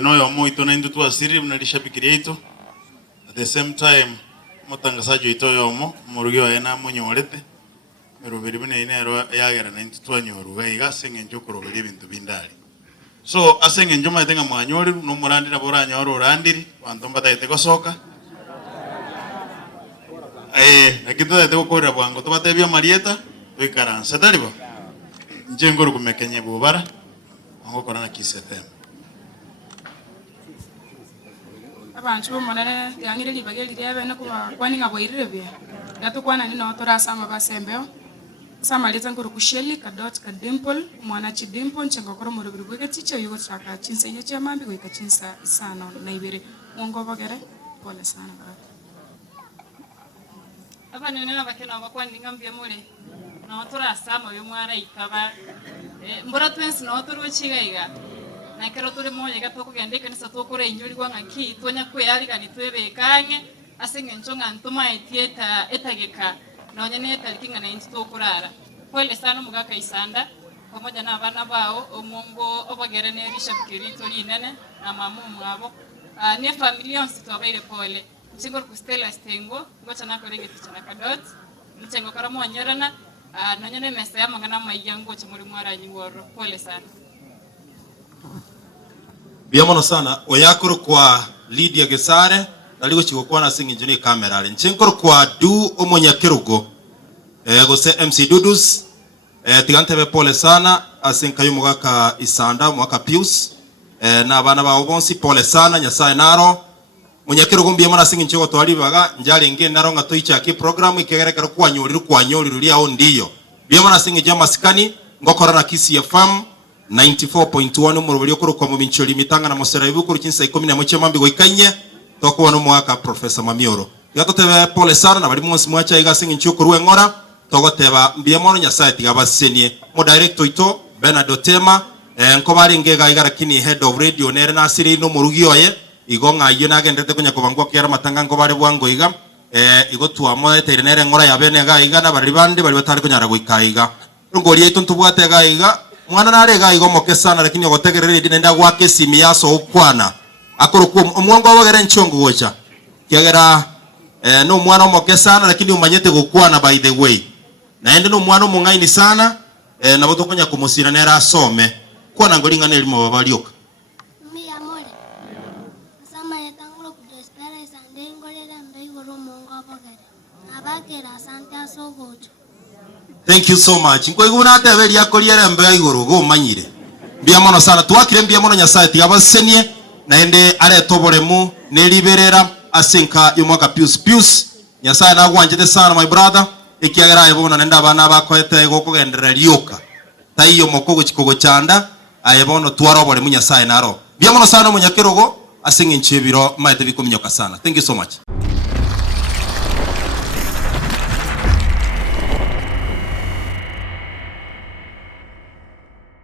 twino yo moito na ndu twasiri na lishabikiria ito. At the same time mutangasaji ito yomo murugyo ena munyorete merubiri bine inero yagera na ndu twanyoru gaiga senge njokurobiri ibintu bindali. So asenge njuma itenga mwanyori no murandira boranyoro urandiri bantu mbataite gosoka. Nakito de gukora bwango tubatebya Marieta twikaransa taribo. Njengoro kumekenye bubara ngokora na kisete. Abantu bomonere yangire libageli lyebe no kuba kwani ngaboirire bya. Yatukwana ni no torasama basembeo. Samaliza nguru kusheli kadot kadimple mwana chidimple nchengokoro mu rubiri gweke tiche yugo chaka chinsa yeche mambi gweka chinsa sano na ibere mwongo bagere pole sana ba. Abana nena bakena bakwani ngambye mure no torasama yo mwana ikaba mbora twens no torwechigaiga na kero tore moye gato kugende kanisa tokore inyuri gwanga ki tonya kweyari gani twebekanye asenge nchonga ntuma etieta etageka na wanyane talikinga na inti tokurara pole sana mugaka isanda pamoja na abana bao omongo obagere ne rishabikiri tori nene na mamu mwabo ne familia nsito abaire pole mchengo kustela stengo ngocha nako rege tichana kadot mchengo karamo wanyerana na nyane mesa ya mangana mayango chamuri mwara nyingoro pole sana. Biamono sana oyakuru kwa Lydia Gesare naligo chigokwana asinga njuni kamera ali nchenkoro kwa du omonyakirugo gose MC Dudus tigantebe pole sana asinga yumugaka isanda mwaka Pius na abana ba obonsi pole sana nyasaye naro munyakirugo mbiamono asinga nchego twalibaga njali nge naronga toicha ki program ikegerekero kwanyoliru lia ondiyo biamono asinga jama sikani ngokora na kisi FM 94.1 murubiri okuru kwa mubincholi mitanga na mosera ibukuru chinsa 11 mambi goikanye toko no mwaka Professor Mamioro gatotebe pole sana na bali munsi mwacha igasinga nchukuru engora togoteba mbiamono nyasaye tigabasenie mo director ito Bernardo Tema nkobari ngega igara kini head of radio nere na asiri no murugio ye igonga iyo nagendete kunya kubangwa kyara matanga nkobari bwango iga igotwa mo tere nere ngora ya bene ga iga na bari bandi bali batari kunyara goikaiga ngori yetu ntubwate ga iga mwana nare ga igo moke sana lakini ogotegerere dinenda gwake simi yaso okwana akorokuo omwango wagere nchongo gocha kiagera no mwana moke sana lakini umanyete gukwana by the way na ende no mwana mungaini sana na botokonya kumusira nera asome kwana ngolinga nelimo babalioka mi amore sama yatangulo kudespera isande ngorera mbaigoro mongo abagere abagera asante asogocho. Thank you so much. Ngoiguna ateberi akoriere mbe iguru go manyire. Biamono sana twakire biamono nyasaye tigabasenie na ende aretoboremu neliberera asinka yomwaka Pius nyasaye nagwanjete sana my brother ikiagera yebona nenda abana bakoete gokugenderera rioka taiyo mokogo chikogo chanda ayebono twarobore munyasaye naro biamono sana munyakirogo asinga nchebiro maite bikominyoka sana. Thank you so much.